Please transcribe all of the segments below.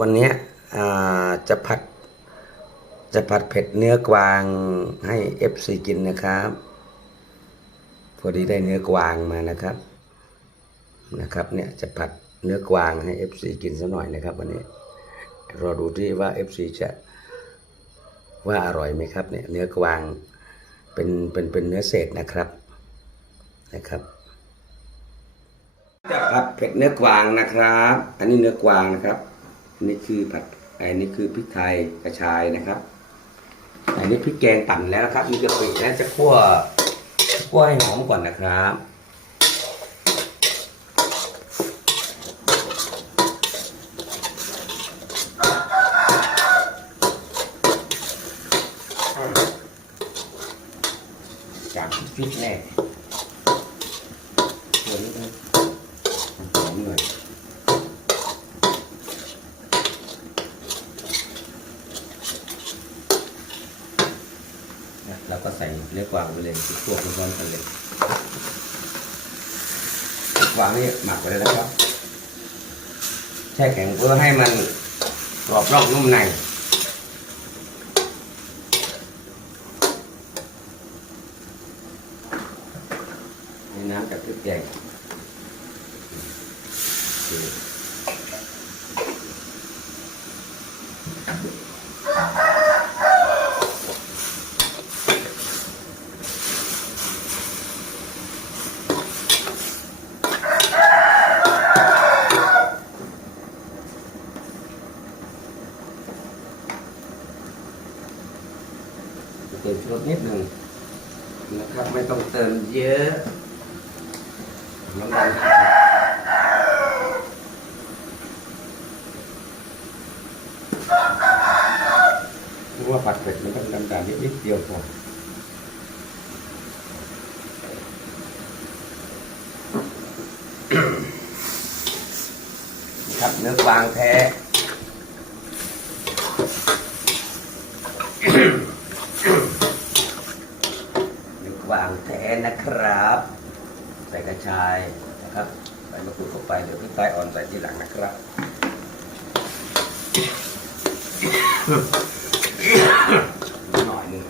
วันนี้จะผัดจะผัดเผ็ดเนื้อกวางให้ FC กินนะครับ พอดีได้เนื้อกวางมานะครับนะครับเนี่ยจะผัดเนื้อกวางให้ FC กินสักหน่อยนะครับวันนี้รอดูที่ว่า FC จะว่าอร่อยไหมครับเนี่ยเนื้อกวางเป็นเป็นเป็นเนื้อเศษนะครับนะครับจะผัดเผ็ดเนื้อกวางนะครับ อันนี้เนื้อกวางนะครับ นนี้คือผัดอันนี้คือพริกไทยกระชายนะครับ อันนี้พริกแกงปั่นแล้วนะครับมีกะปิแล้วจะคั่วคั่วให้หอมก่อนนะครับจากพริกแน่วนี้นะหอมหน่อย นะเราก็ใส่ เนื้อกวางไปเลยทุกตัวพร้อมๆกันเลยเนื้อกวางนี่หมักไปแล้วนะครับ แช่แข็งเพื่อให้มันกรอบนอกนุ่มในในน้ำจากพริกแกง เติมชูรสนิดหนึ่งนะครับ ไม่ต้องเติมเยอะน้ำมันเพราะว่าผัดเผ็ดมันต้องดำๆนิดๆเดียวพอครับเนื้อกวางแท้ เนื้อกวางแท้ นะครับ ใส่กระชายนะครับใส่มะกรูดเข้าไปเดี๋ยวพริกไทยอ่อนใส่ทีหลังนะครับ หน่อยหนึง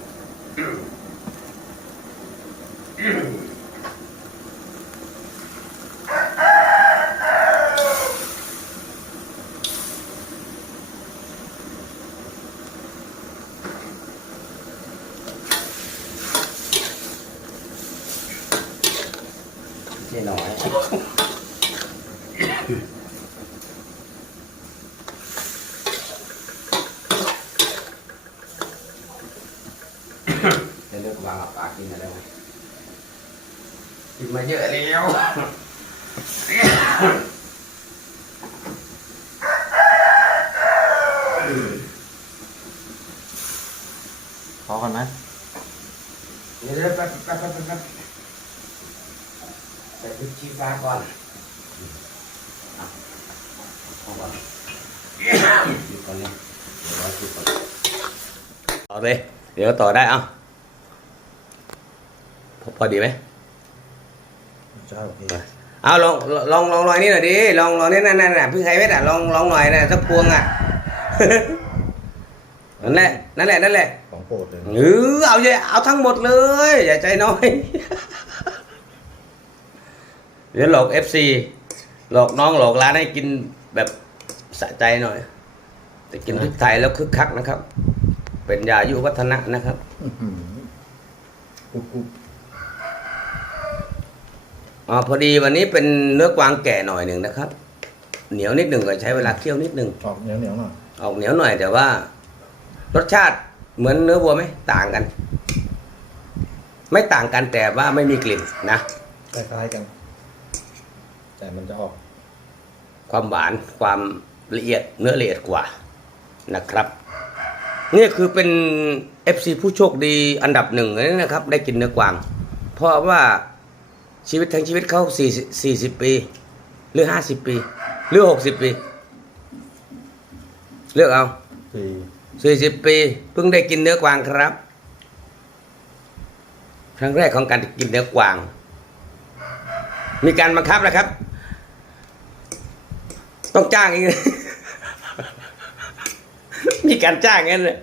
ไม่ใช่น้อย จะเลือกวางกับปากกินอะไรไหมกินมาเยอะแล้ว พอกันไหม เดี๋ยวแป๊บแป๊บแป๊บแป๊บแป๊บ ใส่พริกชี้ฟ้าก่อนอะเอาก่อนดูก่อนนี่เดี๋ยวรอดูก่อนต่อเลยเดี๋ยวต่อได้เอ้าพอพอดีไหมใช่โอเคเอาลองลองลองลองนี่หน่อยดิลองลองนี่นั่นนั่นน่ะพี่ไข่เวทอะลองลองหน่อยนะสักพวงอะนั่นแหละนั่นแหละนั่นแหละของโปรดเลยเออเอาอย่าเอาทั้งหมดเลย อย่าใจน้อย เดี๋ยวหลอกเอฟซีหลอกน้องหลอกร้านให้กินแบบสะใจหน่อย แต่กินพริกไทยแล้วคึกคักนะครับ เป็นยายุวัฒนะนะครับอื้อหือกุ๊บกุ๊บอ๋อพอดีวันนี้เป็นเนื้อกวางแก่หน่อยหนึ่งนะครับ เหนียวนิดหนึ่งก็ใช้เวลาเคี่ยวนิดหนึ่งออกเหนียวเหนียวๆหน่อยออกเหนียวหน่อยแต่ว่า รสชาติเหมือนเนื้อวัวไหมต่างกัน ไม่ต่างกันแต่ว่าไม่มีกลิ่นนะคล้ายๆกัน แต่มันจะออก ความหวานความละเอียดเนื้อละเอียดกว่านะครับ นี่คือเป็น FC ผู้โชคดีอันดับหนึ่งเลยนะครับ ได้กินเนื้อกวาง เพราะว่าชีวิตทั้งชีวิตเขา40 40 ปี หรือ 50 ปี หรือ 60 ปี เลือกเอา สี่40 ปี เพิ่งได้กินเนื้อกวางครับ ครั้งแรกของการกินเนื้อกวาง มีการบังคับนะครับ ต้องจ้างเอีก มีการจ้างเงี้ยเลย